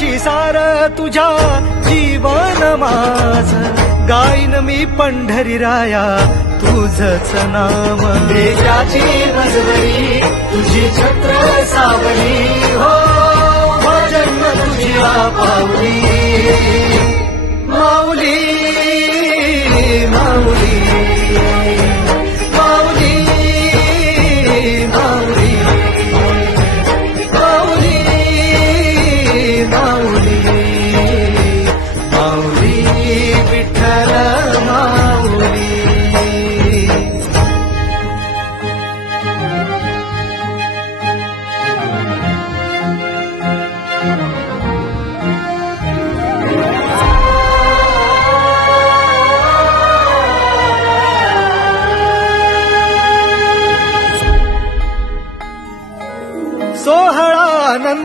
तुझ्याशी सार तुझ्या जीवन माझ गाईन मी पंढरी राया तुझच नाम देशाची मजबरी तुझी छत्र सावली हो जन्म तुझी पावली